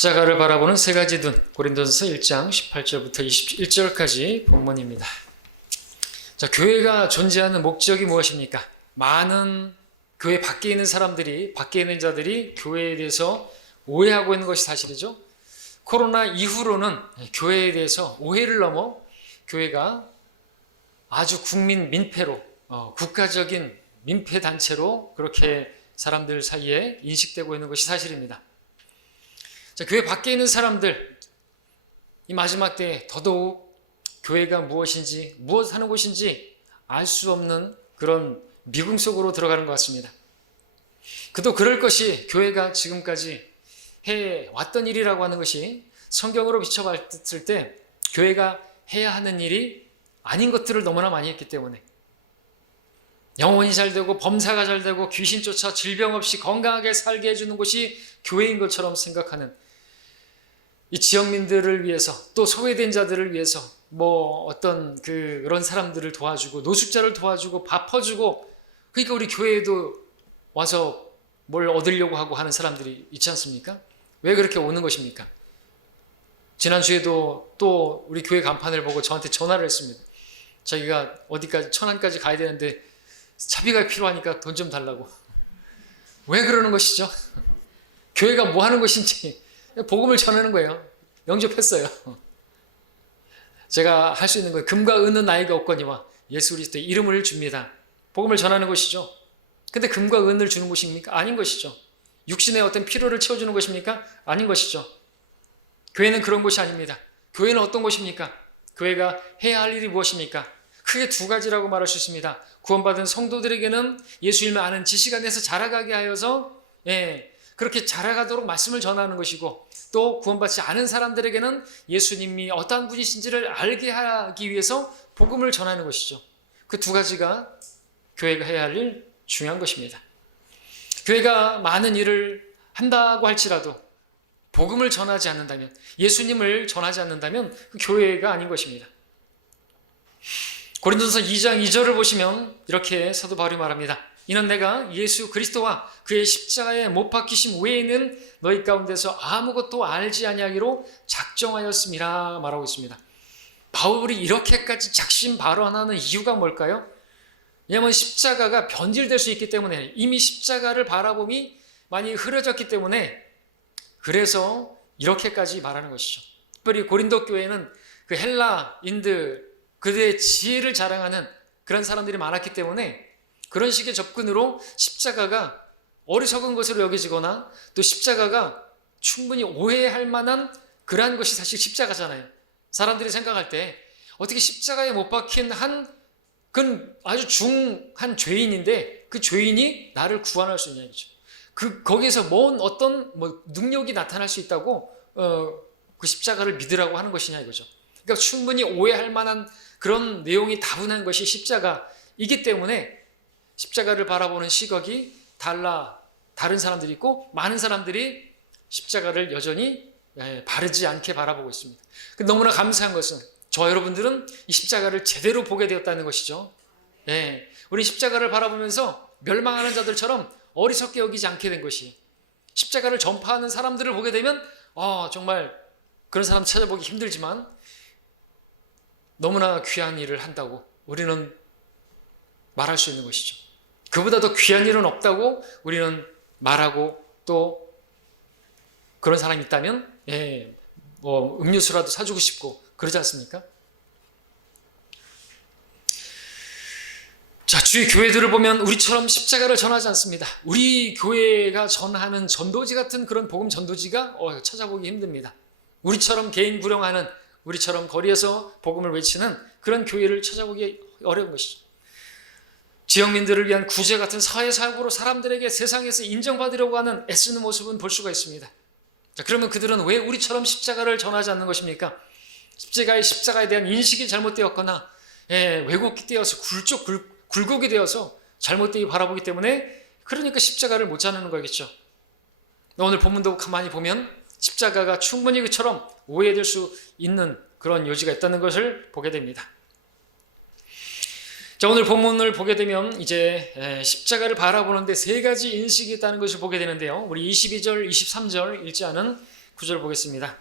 십자가를 바라보는 세 가지 눈, 고린도전서 1장 18절부터 21절까지 본문입니다. 자, 교회가 존재하는 목적이 무엇입니까? 많은 교회 밖에 있는 사람들이, 밖에 있는 자들이 교회에 대해서 오해하고 있는 것이 사실이죠. 코로나 이후로는 교회에 대해서 오해를 넘어 교회가 아주 국민 민폐로, 국가적인 민폐 단체로 그렇게 사람들 사이에 인식되고 있는 것이 사실입니다. 자, 교회 밖에 있는 사람들, 이 마지막 때에 더더욱 교회가 무엇인지, 무엇 하는 곳인지 알 수 없는 그런 미궁 속으로 들어가는 것 같습니다. 그도 그럴 것이 교회가 지금까지 해왔던 일이라고 하는 것이 성경으로 비춰봤을 때 교회가 해야 하는 일이 아닌 것들을 너무나 많이 했기 때문에 영혼이 잘 되고 범사가 잘 되고 귀신 쫓아 질병 없이 건강하게 살게 해주는 곳이 교회인 것처럼 생각하는 이 지역민들을 위해서, 또 소외된 자들을 위해서 어떤 그런 사람들을 도와주고 노숙자를 도와주고 밥 퍼주고, 그러니까 우리 교회에도 와서 뭘 얻으려고 하고 하는 사람들이 있지 않습니까? 왜 그렇게 오는 것입니까? 지난주에도 또 우리 교회 간판을 보고 저한테 전화를 했습니다. 자기가 어디까지, 천안까지 가야 되는데 차비가 필요하니까 돈 좀 달라고. 왜 그러는 것이죠? 교회가 뭐 하는 것인지 복음을 전하는 거예요. 영접했어요. 제가 할 수 있는 거예요. 금과 은은 나에게 없거니와 예수 그리스도의 이름을 줍니다. 복음을 전하는 것이죠. 근데 금과 은을 주는 것입니까? 아닌 것이죠. 육신의 어떤 필요를 채워주는 것입니까? 아닌 것이죠. 교회는 그런 곳이 아닙니다. 교회는 어떤 곳입니까? 교회가 해야 할 일이 무엇입니까? 크게 두 가지라고 말할 수 있습니다. 구원받은 성도들에게는 예수 이름을 아는 지식 안에서 자라가게 하여서 그렇게 자라가도록 말씀을 전하는 것이고, 또 구원받지 않은 사람들에게는 예수님이 어떠한 분이신지를 알게 하기 위해서 복음을 전하는 것이죠. 그 두 가지가 교회가 해야 할 일, 중요한 것입니다. 교회가 많은 일을 한다고 할지라도 복음을 전하지 않는다면, 예수님을 전하지 않는다면 그 교회가 아닌 것입니다. 고린도전서 2장 2절을 보시면 이렇게 사도 바울이 말합니다. 이는 내가 예수 그리스도와 그의 십자가에 못 박히심 외에는 너희 가운데서 아무것도 알지 아니하기로 작정하였음이라 말하고 있습니다. 바울이 이렇게까지 작심 발언하는 이유가 뭘까요? 왜냐하면 십자가가 변질될 수 있기 때문에, 이미 십자가를 바라봄이 많이 흐려졌기 때문에, 그래서 이렇게까지 말하는 것이죠. 특별히 고린도 교회는 그 헬라인들, 그들의 지혜를 자랑하는 그런 사람들이 많았기 때문에 그런 식의 접근으로 십자가가 어리석은 것으로 여겨지거나, 또 십자가가 충분히 오해할 만한 그러한 것이 사실 십자가잖아요. 사람들이 생각할 때 어떻게 십자가에 못 박힌 그건 아주 중한 죄인인데 그 죄인이 나를 구원할 수 있냐죠. 거기에서 어떤 능력이 나타날 수 있다고 그 십자가를 믿으라고 하는 것이냐 이거죠. 그러니까 충분히 오해할 만한 그런 내용이 다분한 것이 십자가이기 때문에 십자가를 바라보는 시각이 다른 사람들이 있고, 많은 사람들이 십자가를 여전히 바르지 않게 바라보고 있습니다. 너무나 감사한 것은 저와 여러분들은 이 십자가를 제대로 보게 되었다는 것이죠. 우리 십자가를 바라보면서 멸망하는 자들처럼 어리석게 여기지 않게 된 것이, 십자가를 전파하는 사람들을 보게 되면 정말 그런 사람 찾아보기 힘들지만 너무나 귀한 일을 한다고 우리는 말할 수 있는 것이죠. 그보다 더 귀한 일은 없다고 우리는 말하고, 또 그런 사람이 있다면 음료수라도 사주고 싶고 그러지 않습니까? 자, 주의 교회들을 보면 우리처럼 십자가를 전하지 않습니다. 우리 교회가 전하는 전도지 같은 그런 복음 전도지가 찾아보기 힘듭니다. 우리처럼 개인 구령하는, 우리처럼 거리에서 복음을 외치는 그런 교회를 찾아보기 어려운 것이죠. 지역민들을 위한 구제 같은 사회사역으로 사람들에게 세상에서 인정받으려고 하는 애쓰는 모습은 볼 수가 있습니다. 자, 그러면 그들은 왜 우리처럼 십자가를 전하지 않는 것입니까? 십자가에 대한 인식이 잘못되었거나 왜곡이 되어서 굴곡이 되어서 잘못되게 바라보기 때문에, 그러니까 십자가를 못 전하는 거겠죠. 오늘 본문도 가만히 보면 십자가가 충분히 그처럼 오해될 수 있는 그런 요지가 있다는 것을 보게 됩니다. 자, 오늘 본문을 보게 되면 이제 십자가를 바라보는데 세 가지 인식이 있다는 것을 보게 되는데요. 우리 22절, 23절 읽지 않은 구절 보겠습니다.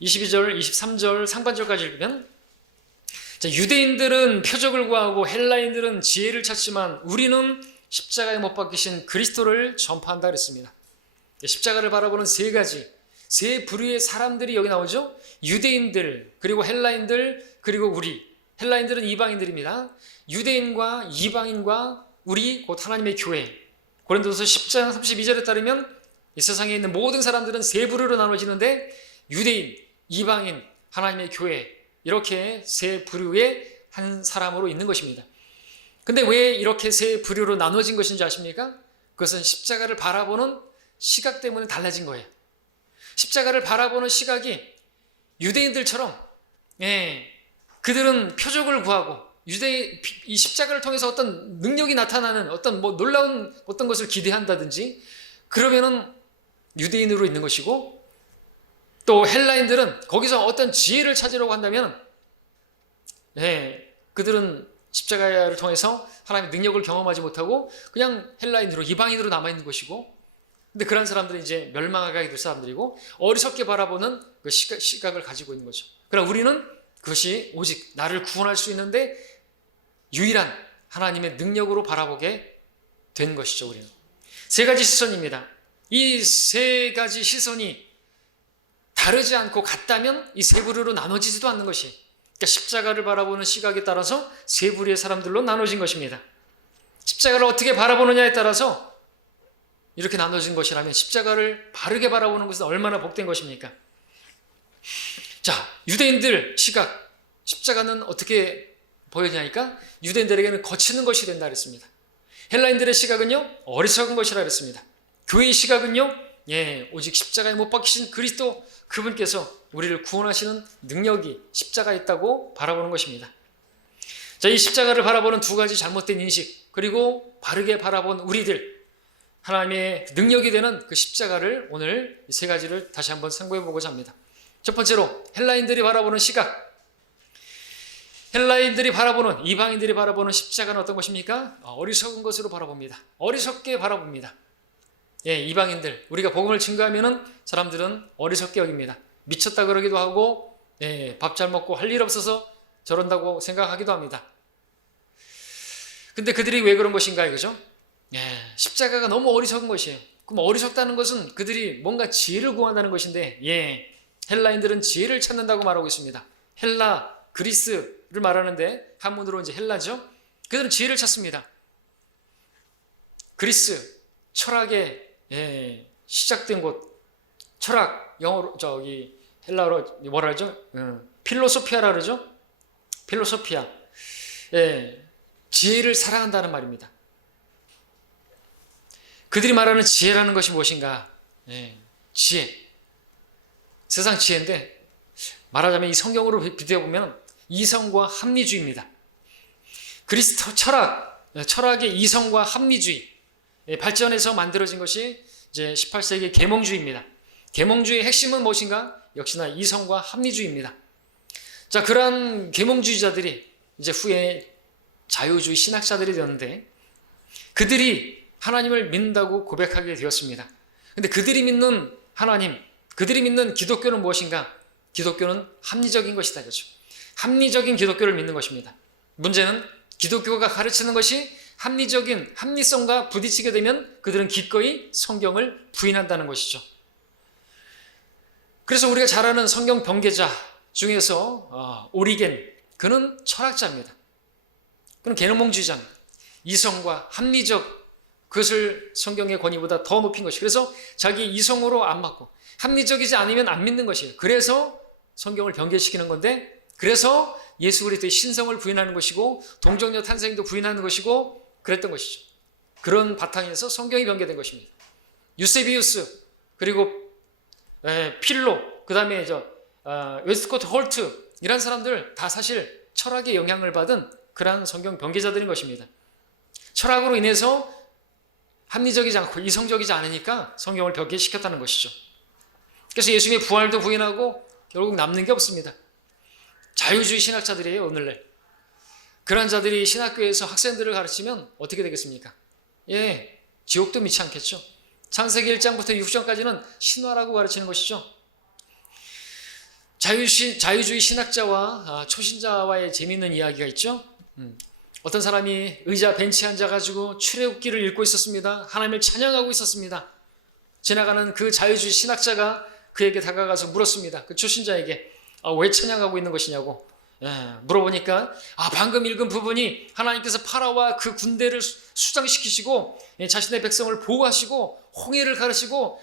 22절, 23절 상반절까지 읽으면, 자, 유대인들은 표적을 구하고 헬라인들은 지혜를 찾지만 우리는 십자가에 못 박히신 그리스도를 전파한다 그랬습니다. 십자가를 바라보는 세 가지, 세 부류의 사람들이 여기 나오죠. 유대인들, 그리고 헬라인들, 그리고 우리. 헬라인들은 이방인들입니다. 유대인과 이방인과 우리, 곧 하나님의 교회. 고린도서 10장 32절에 따르면 이 세상에 있는 모든 사람들은 세 부류로 나눠지는데, 유대인, 이방인, 하나님의 교회, 이렇게 세 부류의 한 사람으로 있는 것입니다. 근데 왜 이렇게 세 부류로 나눠진 것인지 아십니까? 그것은 십자가를 바라보는 시각 때문에 달라진 거예요. 십자가를 바라보는 시각이 유대인들처럼, 그들은 표적을 구하고 이 십자가를 통해서 어떤 능력이 나타나는 어떤 놀라운 어떤 것을 기대한다든지, 그러면은 유대인으로 있는 것이고, 또 헬라인들은 거기서 어떤 지혜를 찾으려고 한다면, 그들은 십자가를 통해서 하나님의 능력을 경험하지 못하고 그냥 헬라인으로, 이방인으로 남아있는 것이고, 근데 그런 사람들은 이제 멸망하게 될 사람들이고, 어리석게 바라보는 그 시각을 가지고 있는 거죠. 그러나 우리는 그것이 오직 나를 구원할 수 있는데 유일한 하나님의 능력으로 바라보게 된 것이죠. 우리는 세 가지 시선입니다. 이 세 가지 시선이 다르지 않고 같다면 이 세 부류로 나눠지지도 않는 것이, 그러니까 십자가를 바라보는 시각에 따라서 세 부류의 사람들로 나눠진 것입니다. 십자가를 어떻게 바라보느냐에 따라서 이렇게 나눠진 것이라면 십자가를 바르게 바라보는 것은 얼마나 복된 것입니까? 자, 유대인들 시각, 십자가는 어떻게 보여지냐니까 유대인들에게는 거치는 것이 된다 그랬습니다. 헬라인들의 시각은요, 어리석은 것이라 그랬습니다. 교회의 시각은요, 오직 십자가에 못 박히신 그리스도, 그분께서 우리를 구원하시는 능력이 십자가에 있다고 바라보는 것입니다. 자, 이 십자가를 바라보는 두 가지 잘못된 인식, 그리고 바르게 바라본 우리들, 하나님의 능력이 되는 그 십자가를 오늘 이 세 가지를 다시 한번 상고해 보고자 합니다. 첫 번째로 헬라인들이 바라보는 시각. 헬라인들이 바라보는, 이방인들이 바라보는 십자가는 어떤 것입니까? 어리석은 것으로 바라봅니다. 어리석게 바라봅니다. 이방인들, 우리가 복음을 증거하면은 사람들은 어리석게 여깁니다. 미쳤다 그러기도 하고, 밥 잘 먹고 할 일 없어서 저런다고 생각하기도 합니다. 근데 그들이 왜 그런 것인가요? 그죠? 십자가가 너무 어리석은 것이에요. 그럼 어리석다는 것은 그들이 뭔가 지혜를 구한다는 것인데, 헬라인들은 지혜를 찾는다고 말하고 있습니다. 헬라, 그리스를 말하는데 한문으로 이제 헬라죠. 그들은 지혜를 찾습니다. 그리스, 철학의 시작된 곳, 철학, 영어로 헬라어로 뭐라 하죠? 필로소피아라 그러죠? 필로소피아. 지혜를 사랑한다는 말입니다. 그들이 말하는 지혜라는 것이 무엇인가? 지혜. 세상 지혜인데 말하자면 이 성경으로 비교해보면 이성과 합리주의입니다. 그리스도 철학의 이성과 합리주의 발전해서 만들어진 것이 이제 18세기 계몽주의입니다. 계몽주의의 핵심은 무엇인가? 역시나 이성과 합리주의입니다. 자, 그러한 계몽주의자들이 이제 후에 자유주의 신학자들이 되었는데, 그들이 하나님을 믿는다고 고백하게 되었습니다. 근데 그들이 믿는 하나님, 그들이 믿는 기독교는 무엇인가? 기독교는 합리적인 것이다, 그렇죠? 합리적인 기독교를 믿는 것입니다. 문제는 기독교가 가르치는 것이 합리성과 부딪히게 되면 그들은 기꺼이 성경을 부인한다는 것이죠. 그래서 우리가 잘 아는 성경 변개자 중에서 오리겐, 그는 철학자입니다. 그는 계몽주의자입니다. 이성과 합리적, 그것을 성경의 권위보다 더 높인 것이, 그래서 자기 이성으로 안 맞고 합리적이지 않으면 안 믿는 것이에요. 그래서 성경을 변개시키는 건데, 그래서 예수 그리스도의 신성을 부인하는 것이고 동정녀 탄생도 부인하는 것이고 그랬던 것이죠. 그런 바탕에서 성경이 변개된 것입니다. 유세비우스, 그리고 필로, 그 다음에 웨스트코트 홀트, 이런 사람들 다 사실 철학의 영향을 받은 그러한 성경 변개자들인 것입니다. 철학으로 인해서 합리적이지 않고 이성적이지 않으니까 성경을 변개시켰다는 것이죠. 그래서 예수님의 부활도 부인하고 결국 남는 게 없습니다. 자유주의 신학자들이에요, 오늘날. 그런 자들이 신학교에서 학생들을 가르치면 어떻게 되겠습니까? 지옥도 미치 않겠죠. 창세기 1장부터 6장까지는 신화라고 가르치는 것이죠. 자유주의 신학자와 초신자와의 재미있는 이야기가 있죠. 어떤 사람이 의자 벤치에 앉아가지고 출애굽기를 읽고 있었습니다. 하나님을 찬양하고 있었습니다. 지나가는 그 자유주의 신학자가 그에게 다가가서 물었습니다. 그 초신자에게 왜 찬양하고 있는 것이냐고 물어보니까 방금 읽은 부분이 하나님께서 파라오와 그 군대를 수장시키시고 자신의 백성을 보호하시고 홍해를 가르시고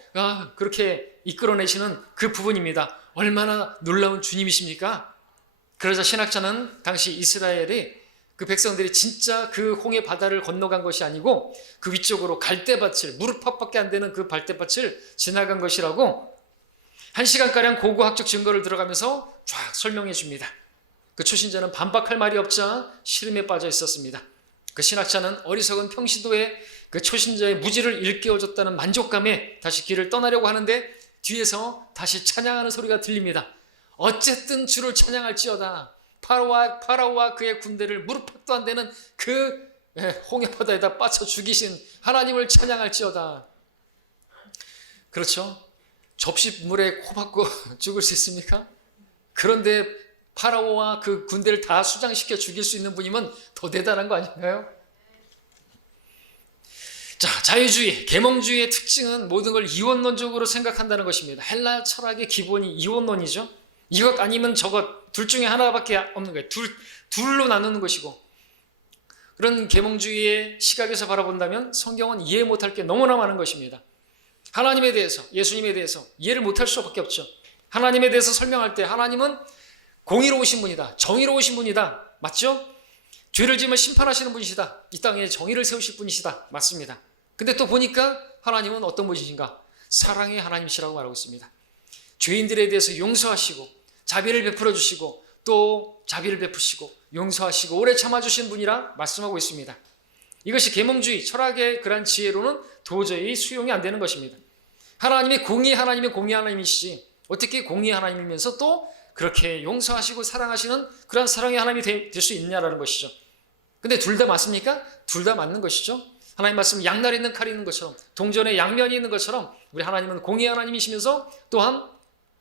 그렇게 이끌어내시는 그 부분입니다. 얼마나 놀라운 주님이십니까? 그러자 신학자는 당시 이스라엘이 그 백성들이 진짜 그 홍해 바다를 건너간 것이 아니고 그 위쪽으로 갈대밭을 무릎팍밖에 안 되는 그 갈대밭을 지나간 것이라고 1시간가량 고고학적 증거를 들어가면서 쫙 설명해 줍니다. 그 초신자는 반박할 말이 없자 시름에 빠져 있었습니다. 그 신학자는 어리석은 평시도에 그 초신자의 무지를 일깨워줬다는 만족감에 다시 길을 떠나려고 하는데 뒤에서 다시 찬양하는 소리가 들립니다. 어쨌든 주를 찬양할지어다. 파라오와 그의 군대를 무릎팍도 안 되는 그 홍해바다에다 빠쳐 죽이신 하나님을 찬양할지어다. 그렇죠? 접시물에 코 박고 죽을 수 있습니까? 그런데 파라오와 그 군대를 다 수장시켜 죽일 수 있는 분이면 더 대단한 거 아닌가요? 자, 자유주의, 계몽주의의 특징은 모든 걸 이원론적으로 생각한다는 것입니다. 헬라 철학의 기본이 이원론이죠. 이것 아니면 저것 둘 중에 하나밖에 없는 거예요. 둘로 나누는 것이고, 그런 계몽주의의 시각에서 바라본다면 성경은 이해 못할 게 너무나 많은 것입니다. 하나님에 대해서, 예수님에 대해서 이해를 못할 수밖에 없죠. 하나님에 대해서 설명할 때 하나님은 공의로우신 분이다, 정의로우신 분이다, 맞죠? 죄를 지으면 심판하시는 분이시다, 이 땅에 정의를 세우실 분이시다, 맞습니다. 근데 또 보니까 하나님은 어떤 분이신가? 사랑의 하나님이시라고 말하고 있습니다. 죄인들에 대해서 용서하시고 자비를 베풀어 주시고 또 자비를 베푸시고 용서하시고 오래 참아주신 분이라 말씀하고 있습니다. 이것이 계몽주의 철학의 그런 지혜로는 도저히 수용이 안 되는 것입니다. 하나님이 공의 하나님이시지 어떻게 공의 하나님이면서 또 그렇게 용서하시고 사랑하시는 그런 사랑의 하나님이 될 수 있냐라는 것이죠. 근데 둘 다 맞습니까? 둘 다 맞는 것이죠. 하나님 말씀 양날에 있는 칼이 있는 것처럼 동전에 양면이 있는 것처럼 우리 하나님은 공의 하나님이시면서 또한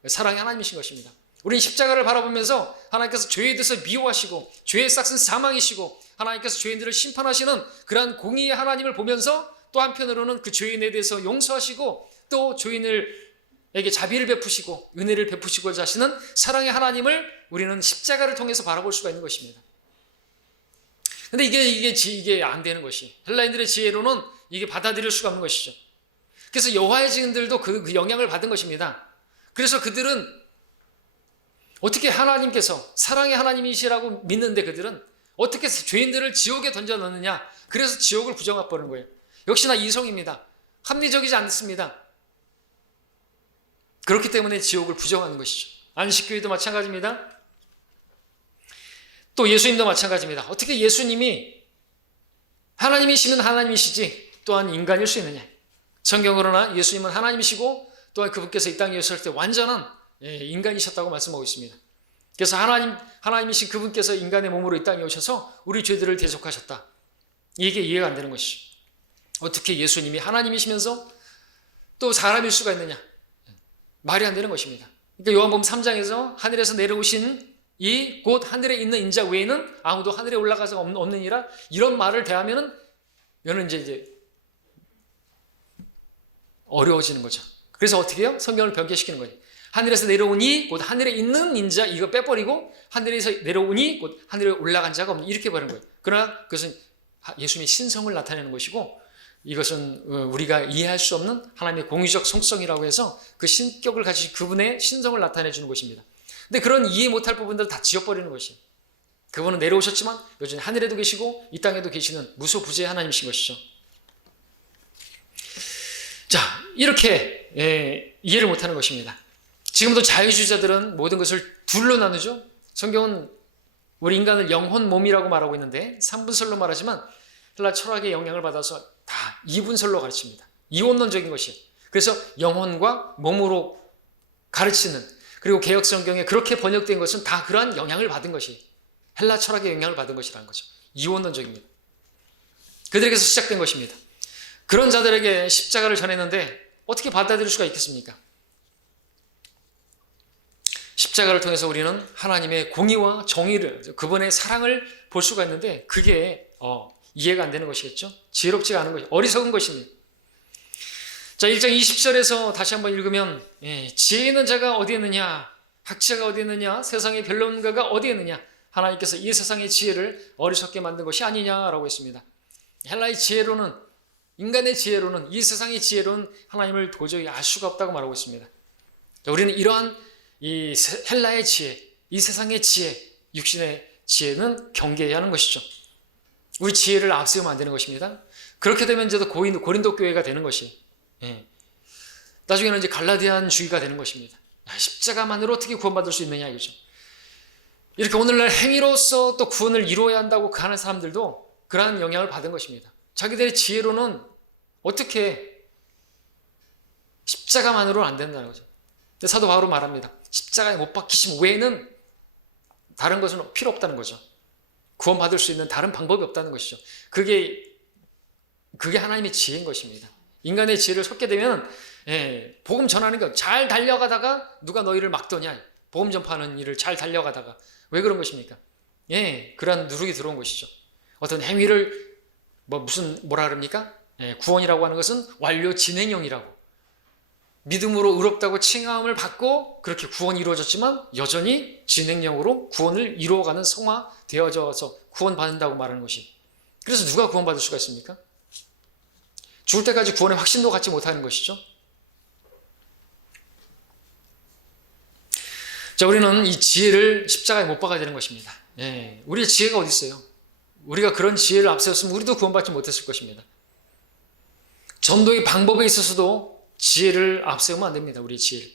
사랑의 하나님이신 것입니다. 우리는 십자가를 바라보면서 하나님께서 죄에 대해서 미워하시고 죄의 싹은 사망이시고 하나님께서 죄인들을 심판하시는 그러한 공의의 하나님을 보면서 또 한편으로는 그 죄인에 대해서 용서하시고 또 죄인에게 자비를 베푸시고 은혜를 베푸시고자 하시는 사랑의 하나님을 우리는 십자가를 통해서 바라볼 수가 있는 것입니다. 근데 이게 안 되는 것이 헬라인들의 지혜로는 이게 받아들일 수가 없는 것이죠. 그래서 여호와의 증인들도 그 영향을 받은 것입니다. 그래서 그들은 어떻게 하나님께서 사랑의 하나님이시라고 믿는데 그들은 어떻게 죄인들을 지옥에 던져 넣느냐, 그래서 지옥을 부정해 버리는 거예요. 역시나 이성입니다. 합리적이지 않습니다. 그렇기 때문에 지옥을 부정하는 것이죠. 안식교회도 마찬가지입니다. 또 예수님도 마찬가지입니다. 어떻게 예수님이 하나님이시면 하나님이시지 또한 인간일 수 있느냐. 성경으로나 예수님은 하나님이시고 또한 그분께서 이 땅에 오셨을 때 완전한 인간이셨다고 말씀하고 있습니다. 그래서 하나님이신 그분께서 인간의 몸으로 이 땅에 오셔서 우리 죄들을 대속하셨다. 이게 이해가 안 되는 것이죠. 어떻게 예수님이 하나님이시면서 또 사람일 수가 있느냐. 말이 안 되는 것입니다. 그러니까 요한복음 3장에서 하늘에서 내려오신 이 곧 하늘에 있는 인자 외에는 아무도 하늘에 올라가서 없느니라, 이런 말을 대하면은 이제 어려워지는 거죠. 그래서 어떻게 해요? 성경을 변개시키는 거예요. 하늘에서 내려오니 곧 하늘에 있는 인자, 이거 빼버리고 하늘에서 내려오니 곧 하늘에 올라간 자가 없니, 이렇게 버리는 거예요. 그러나 그것은 예수님의 신성을 나타내는 것이고, 이것은 우리가 이해할 수 없는 하나님의 공의적 성성이라고 해서 그 신격을 가지신 그분의 신성을 나타내 주는 것입니다. 근데 그런 이해 못할 부분들을 다 지워버리는 것이에요. 그분은 내려오셨지만 요즘 하늘에도 계시고 이 땅에도 계시는 무소부재의 하나님이신 것이죠. 자, 이렇게 이해를 못하는 것입니다. 지금도 자유주의자들은 모든 것을 둘로 나누죠. 성경은 우리 인간을 영혼 몸이라고 말하고 있는데 3분설로 말하지만 헬라 철학의 영향을 받아서 다 2분설로 가르칩니다. 이원론적인 것이에요. 그래서 영혼과 몸으로 가르치는, 그리고 개역 성경에 그렇게 번역된 것은 다 그러한 영향을 받은 것이 헬라 철학의 영향을 받은 것이라는 거죠. 이원론적입니다. 그들에게서 시작된 것입니다. 그런 자들에게 십자가를 전했는데 어떻게 받아들일 수가 있겠습니까? 십자가를 통해서 우리는 하나님의 공의와 정의를, 그분의 사랑을 볼 수가 있는데 그게 이해가 안 되는 것이겠죠? 지혜롭지가 않은 것이 어리석은 것입니다. 자, 1장 20절에서 다시 한번 읽으면 지혜 있는 자가 어디 있느냐? 학자가 어디 있느냐? 세상의 변론가가 어디 있느냐? 하나님께서 이 세상의 지혜를 어리석게 만든 것이 아니냐라고 했습니다. 헬라의 지혜로는, 인간의 지혜로는, 이 세상의 지혜로는 하나님을 도저히 알 수가 없다고 말하고 있습니다. 자, 우리는 이러한 이 헬라의 지혜, 이 세상의 지혜, 육신의 지혜는 경계해야 하는 것이죠. 우리 지혜를 앞세우면 안 되는 것입니다. 그렇게 되면 이제 고린도 교회가 되는 것이, 나중에는 이제 갈라디안주의가 되는 것입니다. 십자가만으로 어떻게 구원받을 수 있느냐 이거죠. 이렇게 오늘날 행위로서 또 구원을 이루어야 한다고 가는 사람들도 그러한 영향을 받은 것입니다. 자기들의 지혜로는 어떻게 십자가만으로는 안 된다는 거죠. 근데 사도 바울은 말합니다. 십자가에 못 박히심 외에는 다른 것은 필요 없다는 거죠. 구원받을 수 있는 다른 방법이 없다는 것이죠. 그게 하나님의 지혜인 것입니다. 인간의 지혜를 섞게 되면 복음 전하는 것, 잘 달려가다가 누가 너희를 막더냐, 복음 전파하는 일을 잘 달려가다가 왜 그런 것입니까? 그러한 누룩이 들어온 것이죠. 어떤 행위를 뭐라 그럽니까? 구원이라고 하는 것은 완료 진행형이라고, 믿음으로 의롭다고 칭함을 받고 그렇게 구원이 이루어졌지만 여전히 진행형으로 구원을 이루어가는 성화되어져서 구원받는다고 말하는 것이, 그래서 누가 구원받을 수가 있습니까? 죽을 때까지 구원의 확신도 갖지 못하는 것이죠. 자, 우리는 이 지혜를 십자가에 못 박아야 되는 것입니다. 우리의 지혜가 어디 있어요? 우리가 그런 지혜를 앞세웠으면 우리도 구원받지 못했을 것입니다. 전도의 방법에 있어서도 지혜를 앞세우면 안 됩니다. 우리의 지혜를.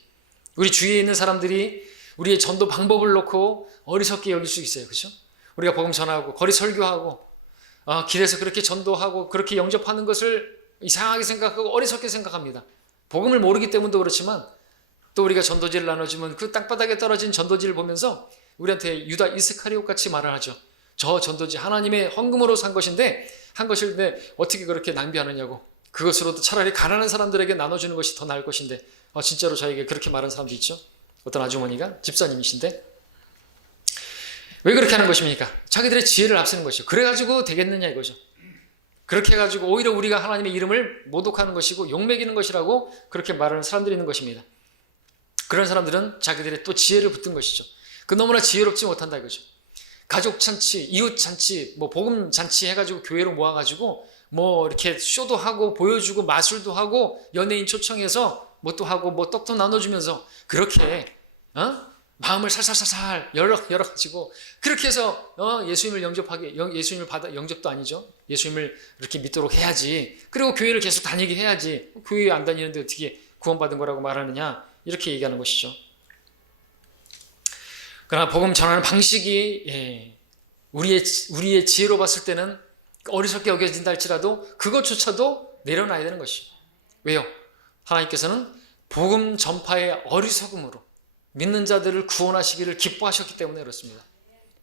우리 주위에 있는 사람들이 우리의 전도 방법을 놓고 어리석게 여길 수 있어요. 그렇죠? 우리가 복음 전하고 거리 설교하고 길에서 그렇게 전도하고 그렇게 영접하는 것을 이상하게 생각하고 어리석게 생각합니다. 복음을 모르기 때문도 그렇지만 또 우리가 전도지를 나눠주면 그 땅바닥에 떨어진 전도지를 보면서 우리한테 유다 이스카리옷 같이 말을 하죠. 저 전도지 하나님의 헌금으로 산 것인데 어떻게 그렇게 낭비하느냐고. 그것으로도 차라리 가난한 사람들에게 나눠주는 것이 더 나을 것인데 진짜로 저에게 그렇게 말하는 사람도 있죠. 어떤 아주머니가 집사님이신데 왜 그렇게 하는 것입니까? 자기들의 지혜를 앞세우는 것이죠. 그래가지고 되겠느냐 이거죠. 그렇게 해가지고 오히려 우리가 하나님의 이름을 모독하는 것이고 욕먹이는 것이라고 그렇게 말하는 사람들이 있는 것입니다. 그런 사람들은 자기들의 또 지혜를 붙든 것이죠. 그 너무나 지혜롭지 못한다 이거죠. 가족 잔치, 이웃 잔치, 복음 잔치 해가지고 교회로 모아가지고 이렇게 쇼도 하고 보여주고 마술도 하고 연예인 초청해서 또 하고 떡도 나눠주면서 그렇게 마음을 살살살살 열어가지고 그렇게 해서 예수님을 예수님을 받아, 영접도 아니죠. 예수님을 이렇게 믿도록 해야지. 그리고 교회를 계속 다니게 해야지. 교회 안 다니는데 어떻게 구원받은 거라고 말하느냐, 이렇게 얘기하는 것이죠. 그러나 복음 전하는 방식이 우리의 지혜로 봤을 때는 어리석게 여겨진다 할지라도 그것조차도 내려놔야 되는 것이죠. 왜요? 하나님께서는 복음 전파의 어리석음으로 믿는 자들을 구원하시기를 기뻐하셨기 때문에 그렇습니다.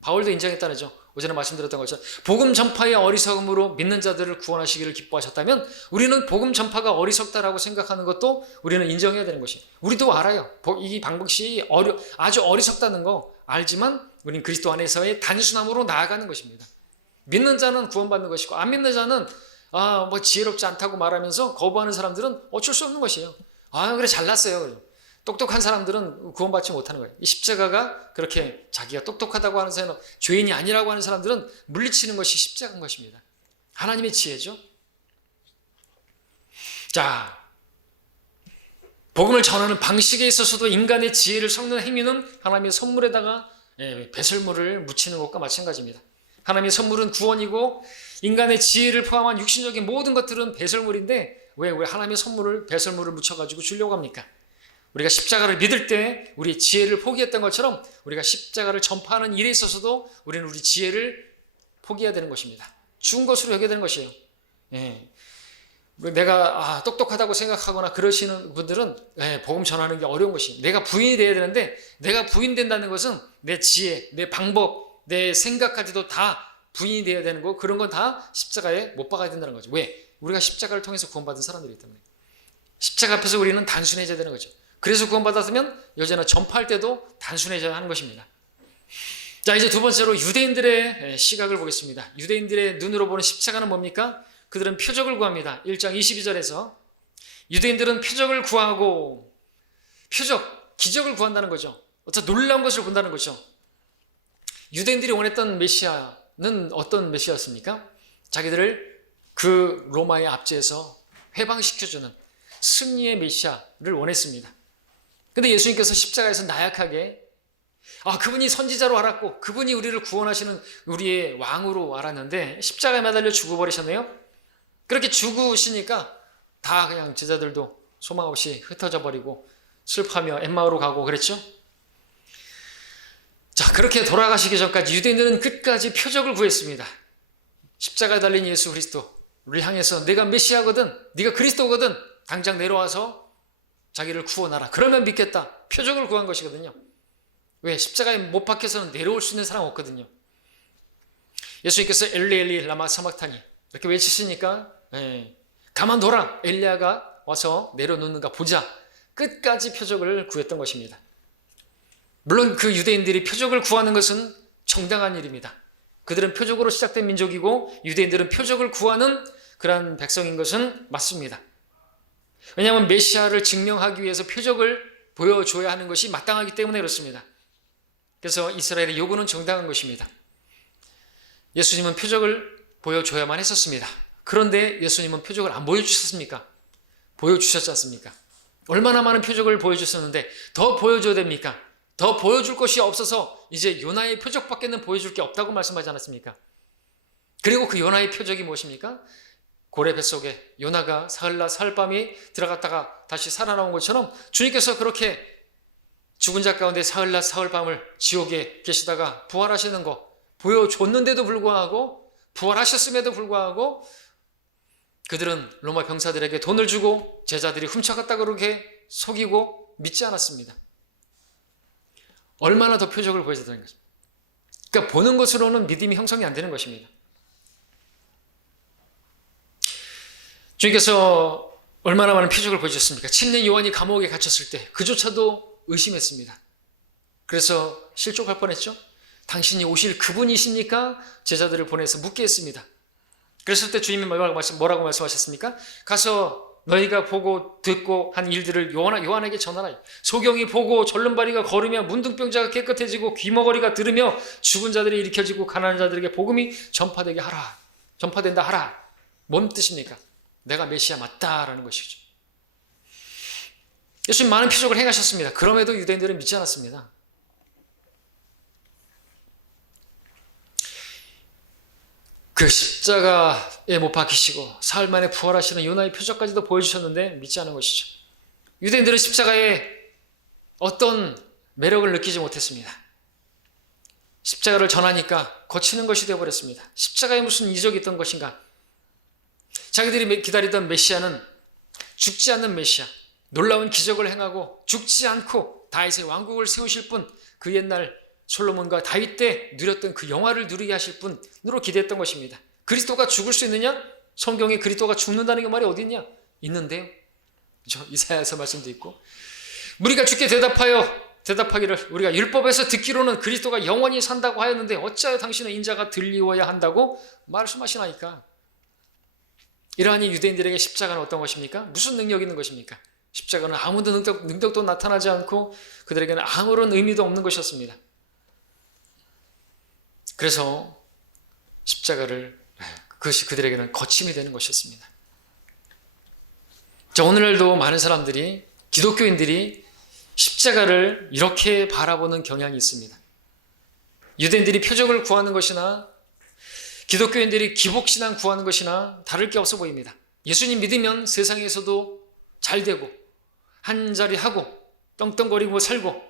바울도 인정했다는 거죠. 어제는 말씀드렸던 것처럼 복음 전파의 어리석음으로 믿는 자들을 구원하시기를 기뻐하셨다면 우리는 복음 전파가 어리석다라고 생각하는 것도 우리는 인정해야 되는 것이에요. 우리도 알아요. 이 방법이 아주 어리석다는 거 알지만 우리는 그리스도 안에서의 단순함으로 나아가는 것입니다. 믿는 자는 구원받는 것이고 안 믿는 자는 지혜롭지 않다고 말하면서 거부하는 사람들은 어쩔 수 없는 것이에요. 그래 잘났어요. 똑똑한 사람들은 구원받지 못하는 거예요. 이 십자가가 그렇게 자기가 똑똑하다고 하는 사람은 죄인이 아니라고 하는 사람들은 물리치는 것이 십자가인 것입니다. 하나님의 지혜죠. 자, 복음을 전하는 방식에 있어서도 인간의 지혜를 섞는 행위는 하나님의 선물에다가 배설물을 묻히는 것과 마찬가지입니다. 하나님의 선물은 구원이고 인간의 지혜를 포함한 육신적인 모든 것들은 배설물인데 왜 하나님의 선물을 배설물을 묻혀가지고 주려고 합니까? 우리가 십자가를 믿을 때 우리의 지혜를 포기했던 것처럼 우리가 십자가를 전파하는 일에 있어서도 우리는 우리 지혜를 포기해야 되는 것입니다. 죽은 것으로 여겨야 되는 것이에요. 내가 똑똑하다고 생각하거나 그러시는 분들은 복음 전하는 게 어려운 것이, 내가 부인이 돼야 되는데 내가 부인된다는 것은 내 지혜, 내 방법, 내 생각까지도 다 부인이 돼야 되는 거, 그런 건 다 십자가에 못 박아야 된다는 거죠. 왜? 우리가 십자가를 통해서 구원받은 사람들이기 때문에 십자가 앞에서 우리는 단순해져야 되는 거죠. 그래서 구원받았으면 여전히 전파할 때도 단순해져야 하는 것입니다. 자, 이제 두 번째로 유대인들의 시각을 보겠습니다. 유대인들의 눈으로 보는 십자가는 뭡니까? 그들은 표적을 구합니다. 1장 22절에서 유대인들은 표적을 구하고, 표적, 기적을 구한다는 거죠. 어떤 놀라운 것을 본다는 거죠. 유대인들이 원했던 메시아는 어떤 메시아였습니까? 자기들을 그 로마의 압제에서 해방시켜주는 승리의 메시아를 원했습니다. 근데 예수님께서 십자가에서 나약하게 그분이 선지자로 알았고 그분이 우리를 구원하시는 우리의 왕으로 알았는데 십자가에 매달려 죽어버리셨네요. 그렇게 죽으시니까 다 그냥 제자들도 소망 없이 흩어져 버리고 슬퍼하며 엠마오로 가고 그랬죠. 자, 그렇게 돌아가시기 전까지 유대인들은 끝까지 표적을 구했습니다. 십자가에 달린 예수 그리스도를 향해서 내가 메시아거든, 네가 그리스도거든, 당장 내려와서 자기를 구원하라. 그러면 믿겠다. 표적을 구한 것이거든요. 왜? 십자가에 못 박혀서는 내려올 수 있는 사람 없거든요. 예수님께서 엘리 엘리 라마 사막타니 이렇게 외치시니까 가만둬라, 엘리야가 와서 내려놓는가 보자. 끝까지 표적을 구했던 것입니다. 물론 그 유대인들이 표적을 구하는 것은 정당한 일입니다. 그들은 표적으로 시작된 민족이고 유대인들은 표적을 구하는 그러한 백성인 것은 맞습니다. 왜냐하면 메시아를 증명하기 위해서 표적을 보여줘야 하는 것이 마땅하기 때문에 그렇습니다. 그래서 이스라엘의 요구는 정당한 것입니다. 예수님은 표적을 보여줘야만 했었습니다. 그런데 예수님은 표적을 안 보여주셨습니까? 보여주셨지 않습니까? 얼마나 많은 표적을 보여주셨는데 더 보여줘야 됩니까? 더 보여줄 것이 없어서 이제 요나의 표적밖에는 보여줄 게 없다고 말씀하지 않았습니까? 그리고 그 요나의 표적이 무엇입니까? 고래 뱃속에 요나가 사흘낮 사흘밤이 들어갔다가 다시 살아나온 것처럼 주님께서 그렇게 죽은 자 가운데 사흘낮 사흘밤을 지옥에 계시다가 부활하시는 거 보여줬는데도 불구하고, 부활하셨음에도 불구하고 그들은 로마 병사들에게 돈을 주고 제자들이 훔쳐갔다 그렇게 속이고 믿지 않았습니다. 얼마나 더 표적을 보여줘야 되는 것입니다. 그러니까 보는 것으로는 믿음이 형성이 안 되는 것입니다. 주님께서 얼마나 많은 표적을 보여주셨습니까? 침례 요한이 감옥에 갇혔을 때 그조차도 의심했습니다. 그래서 실족할 뻔했죠. 당신이 오실 그분이십니까? 제자들을 보내서 묻게 했습니다. 그랬을 때 주님이 뭐라고 말씀하셨습니까? 가서 너희가 보고 듣고 한 일들을 요한에게 전하라. 소경이 보고 절름발이가 걸으며 문둥병자가 깨끗해지고 귀머거리가 들으며 죽은 자들이 일으켜지고 가난한 자들에게 복음이 전파되게 하라. 전파된다 하라. 뭔 뜻입니까? 내가 메시아 맞다라는 것이죠. 예수님 많은 표적을 행하셨습니다. 그럼에도 유대인들은 믿지 않았습니다. 그 십자가에 못 박히시고 사흘 만에 부활하시는 요나의 표적까지도 보여주셨는데 믿지 않은 것이죠. 유대인들은 십자가에 어떤 매력을 느끼지 못했습니다. 십자가를 전하니까 거치는 것이 되어버렸습니다. 십자가에 무슨 이적이 있던 것인가? 자기들이 기다리던 메시아는 죽지 않는 메시아, 놀라운 기적을 행하고 죽지 않고 다윗의 왕국을 세우실 분, 그 옛날 솔로몬과 다윗 때 누렸던 그 영화를 누리게 하실 분으로 기대했던 것입니다. 그리스도가 죽을 수 있느냐? 성경에 그리스도가 죽는다는 게 말이 어디 있냐? 있는데요. 그렇죠? 이사야서 말씀도 있고, 우리가 주께 대답하기를 우리가 율법에서 듣기로는 그리스도가 영원히 산다고 하였는데 어찌하여 당신은 인자가 들리워야 한다고 말씀하시나이까? 이러한 유대인들에게 십자가는 어떤 것입니까? 무슨 능력이 있는 것입니까? 십자가는 아무도 능력도 나타나지 않고 그들에게는 아무런 의미도 없는 것이었습니다. 그래서 그것이 그들에게는 거침이 되는 것이었습니다. 자, 오늘날도 많은 사람들이, 기독교인들이 십자가를 이렇게 바라보는 경향이 있습니다. 유대인들이 표적을 구하는 것이나 기독교인들이 기복신앙 구하는 것이나 다를 게 없어 보입니다. 예수님 믿으면 세상에서도 잘 되고 한 자리 하고 떵떵거리고 살고,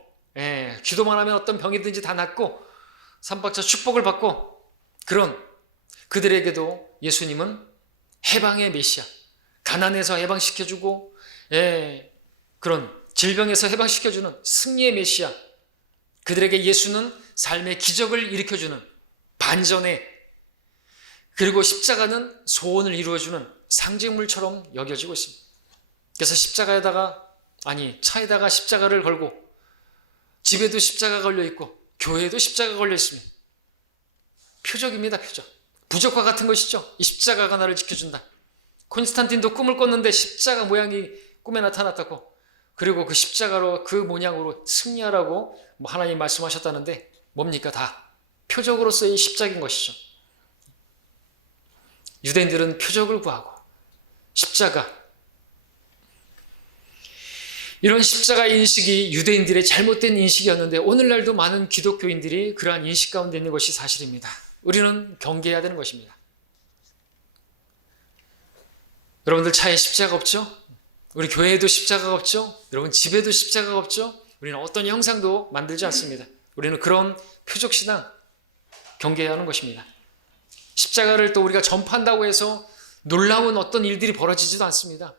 기도만 하면 어떤 병이든지 다 낫고 삼박자 축복을 받고, 그런 그들에게도 예수님은 해방의 메시아, 가난에서 해방시켜주고 그런 질병에서 해방시켜주는 승리의 메시아, 그들에게 예수는 삶의 기적을 일으켜주는 반전의, 그리고 십자가는 소원을 이루어주는 상징물처럼 여겨지고 있습니다. 그래서 차에다가 십자가를 걸고 집에도 십자가 걸려 있고 교회에도 십자가 걸려 있습니다. 표적입니다. 표적. 부적과 같은 것이죠. 이 십자가가 나를 지켜준다. 콘스탄틴도 꿈을 꿨는데 십자가 모양이 꿈에 나타났다고, 그리고 그 십자가로 그 모양으로 승리하라고 하나님 말씀하셨다는데 뭡니까? 다 표적으로서의 십자가인 것이죠. 유대인들은 표적을 구하고 십자가, 이런 십자가 인식이 유대인들의 잘못된 인식이었는데 오늘날도 많은 기독교인들이 그러한 인식 가운데 있는 것이 사실입니다. 우리는 경계해야 되는 것입니다. 여러분들 차에 십자가 없죠? 우리 교회에도 십자가가 없죠? 여러분 집에도 십자가가 없죠? 우리는 어떤 형상도 만들지 않습니다. 우리는 그런 표적신앙 경계해야 하는 것입니다. 십자가를 또 우리가 전파한다고 해서 놀라운 어떤 일들이 벌어지지도 않습니다.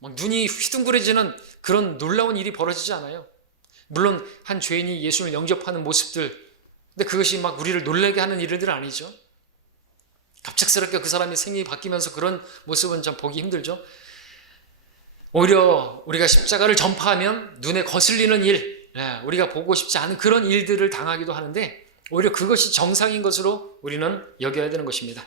막 눈이 휘둥그레지는 그런 놀라운 일이 벌어지지 않아요. 물론 한 죄인이 예수를 영접하는 모습들, 근데 그것이 막 우리를 놀라게 하는 일들은 아니죠. 갑작스럽게 그 사람이 생각이 바뀌면서 그런 모습은 좀 보기 힘들죠. 오히려 우리가 십자가를 전파하면 눈에 거슬리는 일, 우리가 보고 싶지 않은 그런 일들을 당하기도 하는데 오히려 그것이 정상인 것으로 우리는 여겨야 되는 것입니다.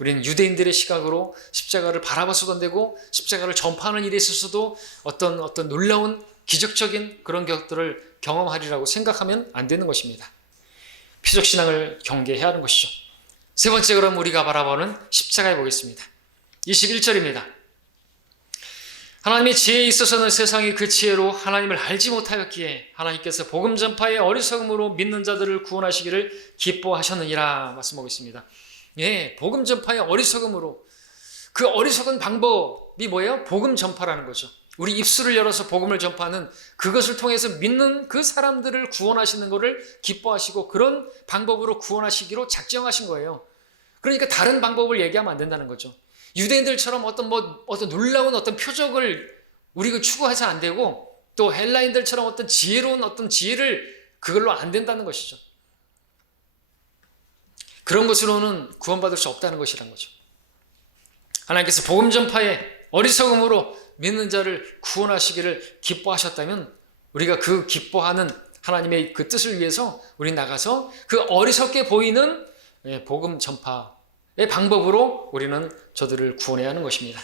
우리는 유대인들의 시각으로 십자가를 바라봐서도 안 되고 십자가를 전파하는 일에 있어서도 어떤 놀라운 기적적인 그런 것들을 경험하리라고 생각하면 안 되는 것입니다. 표적신앙을 경계해야 하는 것이죠. 세 번째, 그럼 우리가 바라보는 십자가에 보겠습니다. 21절입니다. 하나님의 지혜에 있어서는 세상이 그 지혜로 하나님을 알지 못하였기에 하나님께서 복음 전파의 어리석음으로 믿는 자들을 구원하시기를 기뻐하셨느니라 말씀하고 있습니다. 예, 복음 전파의 어리석음으로, 그 어리석은 방법이 뭐예요? 복음 전파라는 거죠. 우리 입술을 열어서 복음을 전파하는, 그것을 통해서 믿는 그 사람들을 구원하시는 것을 기뻐하시고 그런 방법으로 구원하시기로 작정하신 거예요. 그러니까 다른 방법을 얘기하면 안 된다는 거죠. 유대인들처럼 어떤 놀라운 어떤 표적을 우리가 추구해서 안 되고, 또 헬라인들처럼 어떤 지혜로운 어떤 지혜를 그걸로 안 된다는 것이죠. 그런 것으로는 구원받을 수 없다는 것이란 거죠. 하나님께서 복음 전파에 어리석음으로 믿는 자를 구원하시기를 기뻐하셨다면 우리가 그 기뻐하는 하나님의 그 뜻을 위해서 우리 나가서 그 어리석게 보이는 복음 전파의 방법으로 우리는 저들을 구원해야 하는 것입니다.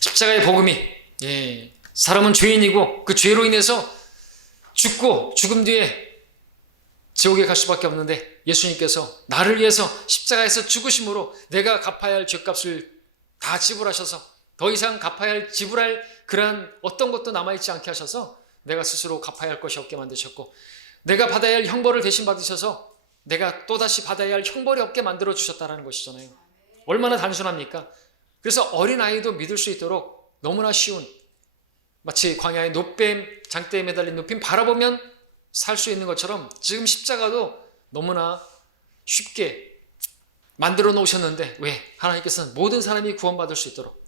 십자가의 복음이, 사람은 죄인이고 그 죄로 인해서 죽고 죽음 뒤에 지옥에 갈 수밖에 없는데 예수님께서 나를 위해서 십자가에서 죽으심으로 내가 갚아야 할 죄값을 다 지불하셔서 더 이상 지불할 그러한 어떤 것도 남아있지 않게 하셔서 내가 스스로 갚아야 할 것이 없게 만드셨고, 내가 받아야 할 형벌을 대신 받으셔서 내가 또다시 받아야 할 형벌이 없게 만들어 주셨다는 것이잖아요. 얼마나 단순합니까? 그래서 어린아이도 믿을 수 있도록 너무나 쉬운, 마치 광야의 노뱀, 장대에 매달린 노뱀 바라보면 살 수 있는 것처럼 지금 십자가도 너무나 쉽게 만들어 놓으셨는데, 왜? 하나님께서는 모든 사람이 구원받을 수 있도록,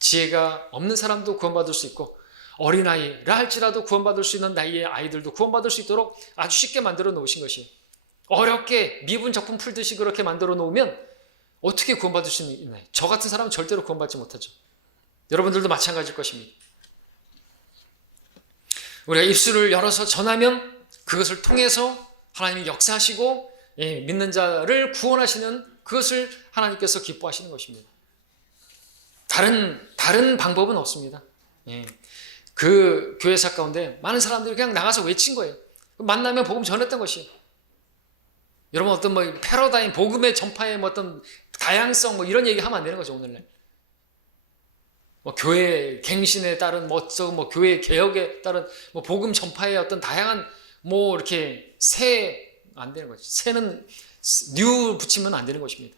지혜가 없는 사람도 구원받을 수 있고 어린아이라 할지라도 구원받을 수 있는 나이의 아이들도 구원받을 수 있도록 아주 쉽게 만들어 놓으신 것이에요. 어렵게 미분 적분 풀듯이 그렇게 만들어 놓으면 어떻게 구원받을 수 있나요? 저 같은 사람은 절대로 구원받지 못하죠. 여러분들도 마찬가지일 것입니다. 우리가 입술을 열어서 전하면 그것을 통해서 하나님이 역사하시고 믿는 자를 구원하시는 그것을 하나님께서 기뻐하시는 것입니다. 다른 방법은 없습니다. 그 교회사 가운데 많은 사람들이 그냥 나가서 외친 거예요. 만나면 복음 전했던 것이에요. 여러분 어떤 패러다임, 복음의 전파의 어떤 다양성 이런 얘기 하면 안 되는 거죠. 오늘날 교회 갱신에 따른 교회 개혁에 따른 복음 전파의 어떤 다양한 이렇게 안 되는 거죠. 새는 뉴 붙이면 안 되는 것입니다.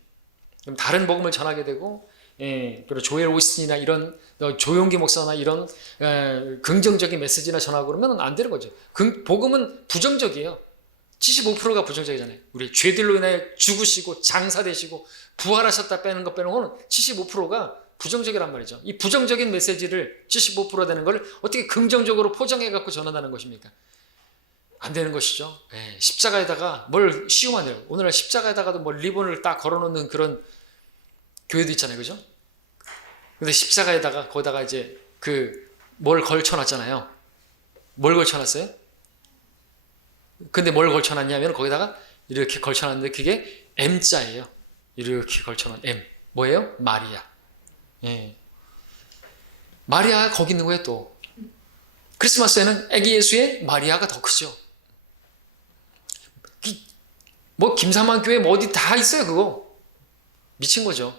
그럼 다른 복음을 전하게 되고, 그리고 조엘 오스틴이나 이런 조용기 목사나 이런 긍정적인 메시지나 전하고 그러면 안 되는 거죠. 복음은 부정적이에요. 75%가 부정적이잖아요. 우리 죄들로 인해 죽으시고 장사되시고 부활하셨다 빼는 것 빼놓고는 75%가 부정적이란 말이죠. 이 부정적인 메시지를 75% 되는 걸 어떻게 긍정적으로 포장해 갖고 전한다는 것입니까? 안 되는 것이죠. 십자가에다가 뭘 씌우면 안 돼요. 오늘날 십자가에다가도 리본을 딱 걸어놓는 그런 교회도 있잖아요, 그죠? 근데 십자가에다가 거기다가 이제 뭘 걸쳐놨잖아요. 뭘 걸쳐놨어요? 근데 뭘 걸쳐놨냐면 거기다가 이렇게 걸쳐놨는데 그게 M자예요. 이렇게 걸쳐놓은 M. 뭐예요? 마리아. 예. 마리아가 거기 있는 거예요, 또. 크리스마스에는 애기 예수의 마리아가 더 크죠. 뭐 김사만 교회 뭐 어디 다 있어요, 그거. 미친 거죠.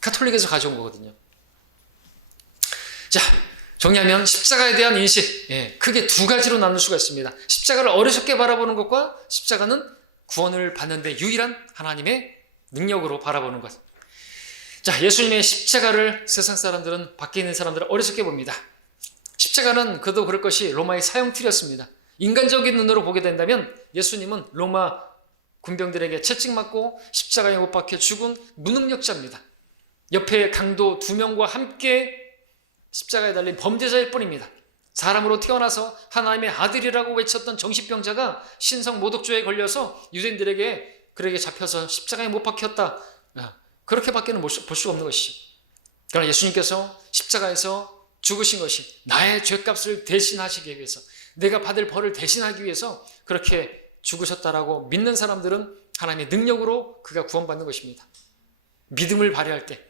카톨릭에서 가져온 거거든요. 자, 정리하면 십자가에 대한 인식, 크게 두 가지로 나눌 수가 있습니다. 십자가를 어리석게 바라보는 것과 십자가는 구원을 받는 데 유일한 하나님의 능력으로 바라보는 것. 자, 예수님의 십자가를 세상 사람들은, 밖에 있는 사람들은 어리석게 봅니다. 십자가는 그도 그럴 것이 로마의 사형틀이었습니다. 인간적인 눈으로 보게 된다면 예수님은 로마 군병들에게 채찍맞고 십자가에 못 박혀 죽은 무능력자입니다. 옆에 강도 2명과 함께 십자가에 달린 범죄자일 뿐입니다. 사람으로 태어나서 하나님의 아들이라고 외쳤던 정신병자가 신성모독죄에 걸려서 유대인들에게 그에게 잡혀서 십자가에 못 박혔다. 그렇게밖에는 볼 수가 없는 것이죠. 그러나 예수님께서 십자가에서 죽으신 것이 나의 죄값을 대신하시기 위해서, 내가 받을 벌을 대신하기 위해서 그렇게 죽으셨다라고 믿는 사람들은 하나님의 능력으로 그가 구원받는 것입니다. 믿음을 발휘할 때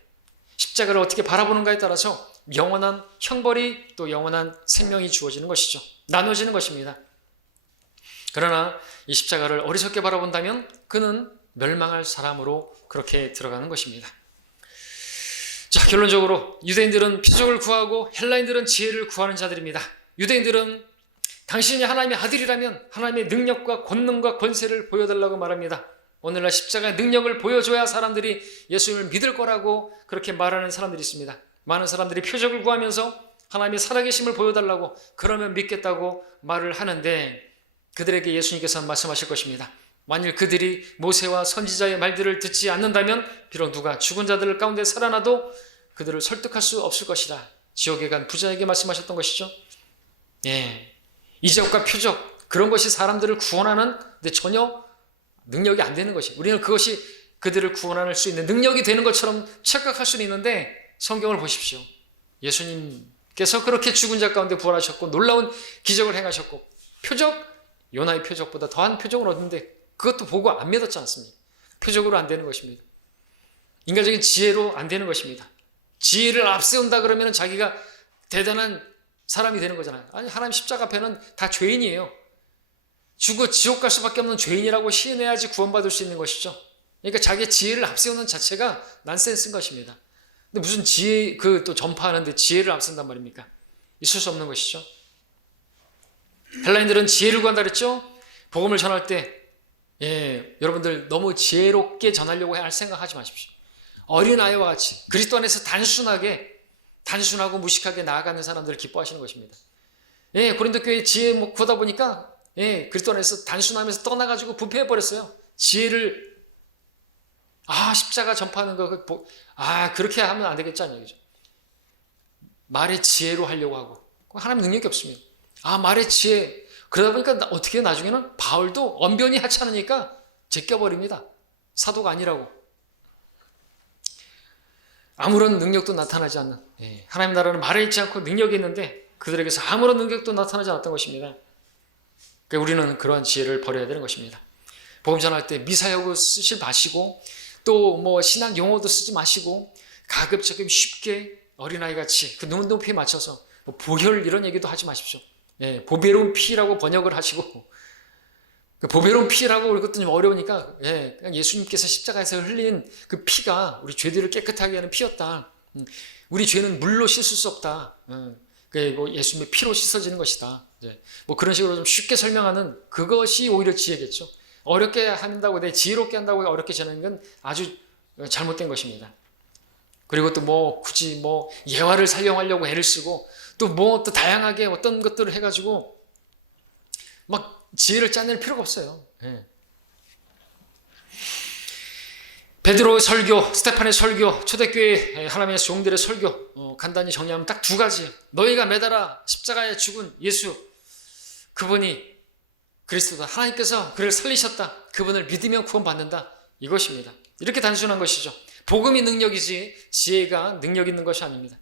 십자가를 어떻게 바라보는가에 따라서 영원한 형벌이 또 영원한 생명이 주어지는 것이죠. 나눠지는 것입니다. 그러나 이 십자가를 어리석게 바라본다면 그는 멸망할 사람으로 그렇게 들어가는 것입니다. 자, 결론적으로 유대인들은 표적을 구하고 헬라인들은 지혜를 구하는 자들입니다. 유대인들은 당신이 하나님의 아들이라면 하나님의 능력과 권능과 권세를 보여달라고 말합니다. 오늘날 십자가의 능력을 보여줘야 사람들이 예수님을 믿을 거라고 그렇게 말하는 사람들이 있습니다. 많은 사람들이 표적을 구하면서 하나님의 살아계심을 보여달라고, 그러면 믿겠다고 말을 하는데, 그들에게 예수님께서는 말씀하실 것입니다. 만일 그들이 모세와 선지자의 말들을 듣지 않는다면 비록 누가 죽은 자들 가운데 살아나도 그들을 설득할 수 없을 것이라 지옥에 간 부자에게 말씀하셨던 것이죠. 이적과 표적, 그런 것이 사람들을 구원하는 데 전혀 능력이 안 되는 것이, 우리는 그것이 그들을 구원할 수 있는 능력이 되는 것처럼 착각할 수는 있는데, 성경을 보십시오. 예수님께서 그렇게 죽은 자 가운데 부활하셨고 놀라운 기적을 행하셨고, 표적, 요나의 표적보다 더한 표적을 얻는데 그것도 보고 안 믿었지 않습니까? 표적으로 안 되는 것입니다. 인간적인 지혜로 안 되는 것입니다. 지혜를 앞세운다 그러면 자기가 대단한 사람이 되는 거잖아요. 아니, 하나님 십자가 앞에는 다 죄인이에요. 죽어 지옥 갈 수밖에 없는 죄인이라고 시인해야지 구원받을 수 있는 것이죠. 그러니까 자기의 지혜를 앞세우는 자체가 난센스인 것입니다. 근데 무슨 지혜, 또 전파하는데 지혜를 앞선단 말입니까? 있을 수 없는 것이죠. 헬라인들은 지혜를 구한다 그랬죠? 복음을 전할 때, 여러분들 너무 지혜롭게 전하려고 할 생각하지 마십시오. 어린아이와 같이 그리스도 안에서 단순하고 무식하게 나아가는 사람들을 기뻐하시는 것입니다. 고린도 교회 지혜 구하다 보니까, 그리스도 안에서 단순하면서 떠나가지고 부패해버렸어요. 지혜를, 십자가 전파하는 거, 그렇게 하면 안 되겠지, 않냐, 그죠? 말의 지혜로 하려고 하고, 하나님 능력이 없습니다. 말의 지혜. 그러다 보니까 어떻게 나중에는 바울도 언변이 하찮으니까 제껴버립니다. 사도가 아니라고. 아무런 능력도 나타나지 않는, 하나님 나라는 말에 있지 않고 능력이 있는데 그들에게서 아무런 능력도 나타나지 않았던 것입니다. 그러니까 우리는 그러한 지혜를 버려야 되는 것입니다. 복음 전할 때 미사여구 쓰지 마시고, 또 신학 용어도 쓰지 마시고, 가급적이면 쉽게 어린아이같이 그 눈높이에 맞춰서 보혈 이런 얘기도 하지 마십시오. 보배로운 피라고 번역을 하시고, 보배로운 피라고 그것도 좀 어려우니까, 그냥 예수님께서 십자가에서 흘린 그 피가 우리 죄들을 깨끗하게 하는 피였다. 우리 죄는 물로 씻을 수 없다. 예수님의 피로 씻어지는 것이다. 그런 식으로 좀 쉽게 설명하는 그것이 오히려 지혜겠죠. 어렵게 한다고, 지혜롭게 한다고 어렵게 전하는 건 아주 잘못된 것입니다. 그리고 또 굳이 예화를 사용하려고 애를 쓰고, 또 다양하게 어떤 것들을 해가지고 지혜를 짜낼 필요가 없어요. 베드로의 설교, 스테판의 설교, 초대교회 하나님의 종들의 설교, 간단히 정리하면 딱 두 가지. 너희가 매달아 십자가에 죽은 예수, 그분이 그리스도다. 하나님께서 그를 살리셨다. 그분을 믿으면 구원받는다. 이것입니다. 이렇게 단순한 것이죠. 복음이 능력이지 지혜가 능력 있는 것이 아닙니다.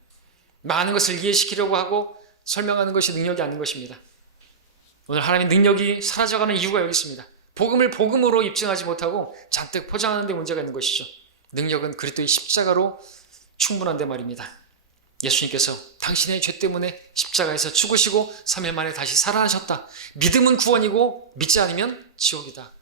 많은 것을 이해시키려고 하고 설명하는 것이 능력이 아닌 것입니다. 오늘 하나님의 능력이 사라져가는 이유가 여기 있습니다. 복음을 복음으로 입증하지 못하고 잔뜩 포장하는 데 문제가 있는 것이죠. 능력은 그리스도의 십자가로 충분한데 말입니다. 예수님께서 당신의 죄 때문에 십자가에서 죽으시고 3일 만에 다시 살아나셨다. 믿음은 구원이고 믿지 않으면 지옥이다.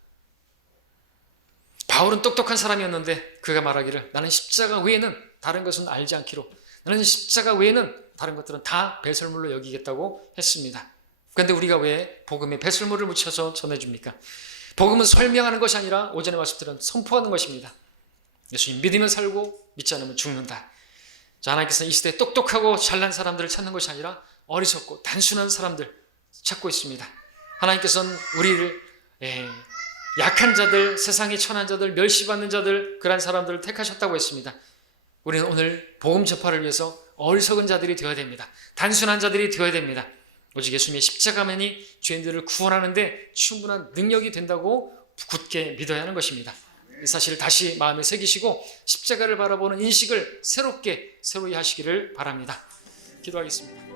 바울은 똑똑한 사람이었는데 그가 말하기를 나는 십자가 외에는 다른 것은 알지 않기로, 나는 십자가 외에는 다른 것들은 다 배설물로 여기겠다고 했습니다. 그런데 우리가 왜 복음에 배설물을 묻혀서 전해줍니까? 복음은 설명하는 것이 아니라 오전에 말씀드린 선포하는 것입니다. 예수님 믿으면 살고 믿지 않으면 죽는다. 자, 하나님께서는 이 시대에 똑똑하고 잘난 사람들을 찾는 것이 아니라 어리석고 단순한 사람들 찾고 있습니다. 하나님께서는 우리를 약한 자들, 세상에 천한 자들, 멸시받는 자들, 그런 사람들을 택하셨다고 했습니다. 우리는 오늘 복음 전파를 위해서 어리석은 자들이 되어야 됩니다. 단순한 자들이 되어야 됩니다. 오직 예수님의 십자가만이 죄인들을 구원하는데 충분한 능력이 된다고 굳게 믿어야 하는 것입니다. 이 사실을 다시 마음에 새기시고 십자가를 바라보는 인식을 새로이 하시기를 바랍니다. 기도하겠습니다.